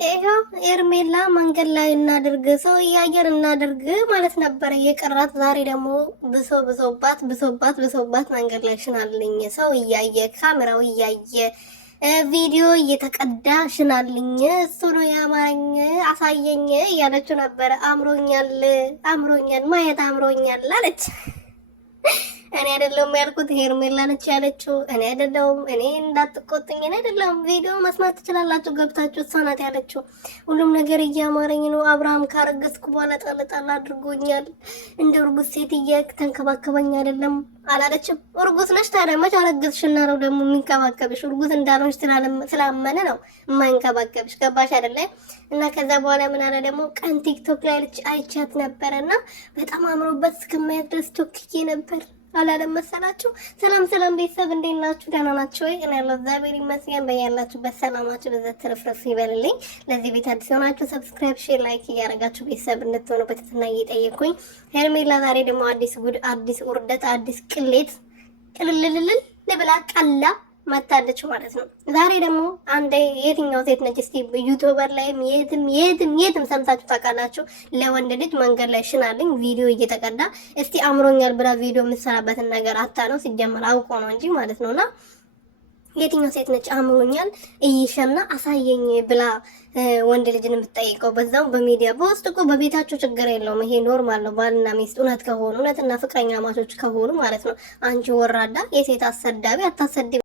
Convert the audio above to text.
ይሄው ኤርሜላ መንገድ ላይ እናድርግ ሰው እያየር እናድርግ ማለት ነበረ የቀራት። ዛሬ ደግሞ ብሶባት መንገድ ላይ ሽናልኝ ሰው እያየ ካሜራው እያየ ቪዲዮ እየተቀዳ ሽናልኝ እሱ ነው ያማረኝ አሳየኝ እያለችው ነበረ። አምሮኛል ማየት አምሮኛል አለች። እኔ አይደለሁም ያልኩት ሄርሜላ ነች ያለችው። እኔ አይደለሁም። እኔ እንዳትቆጥኝ እኔ አይደለሁም። ቪዲዮ መስማት ትችላላችሁ ገብታችሁ። እሷ ናት ያለችው። ሁሉም ነገር እያማረኝ ነው። አብርሃም ካረገዝኩ በኋላ ጣል አድርጎኛል። እንደ እርጉዝ ሴት ተንከባከበኝ አይደለም አላለችም። እርጉዝ ነሽ ታዲያ መች አረገዝሽና ነው ደግሞ የሚንከባከብሽ? እርጉዝ እንዳልሆንሽ ስላመነ ነው የማይንከባከብሽ። ገባሽ አይደለ? እና ከዛ በኋላ ምን አለ ደግሞ ቀን ቲክቶክ ላይ አይቻት ነበረና በጣም አምሮበት እስከማየት ድረስ ቶክዬ ነበር አላለም መሰላችሁ? ሰላም ቤተሰብ እንዴት ናችሁ? ደህና ናችሁ ወይ? እኔ ያለው እግዚአብሔር ይመስገን። በያላችሁበት ሰላማችሁ በዘት ትርፍርፍ ይበልልኝ። ለዚህ ቤት አዲስ ሆናችሁ ሰብስክራይብ፣ ሼር፣ ላይክ እያደረጋችሁ ቤተሰብ እንድትሆኑ በትህትና እየጠየቅኩኝ ሄርሜላ ዛሬ ደግሞ አዲስ ጉድ፣ አዲስ ውርደት፣ አዲስ ቅሌት ቅልልልል ልብላ ቀላ መታለች ማለት ነው። ዛሬ ደግሞ አንዴ የትኛው ሴት ነች እስቲ ዩቲዩበር ላይም የትም ሰምታችሁ ታውቃላችሁ? ለወንድ ልጅ መንገድ ላይ ሽናልኝ ቪዲዮ እየተቀዳ እስቲ አምሮኛል ብላ ቪዲዮ የምትሰራበትን ነገር አታ ነው ሲጀመር አውቆ ነው እንጂ ማለት ነውና የትኛው ሴት ነች አምሮኛል እይሸና አሳየኝ ብላ ወንድ ልጅን የምትጠይቀው? በዛው በሚዲያ በውስጥ እኮ በቤታቸው ችግር የለውም። ይሄ ኖርማል ነው። ባልና ሚስት እውነት ከሆኑ እውነትና ፍቅረኛ ማቾች ከሆኑ ማለት ነው። አንቺ ወራዳ የሴት አሰዳቢ አታሰድቢ።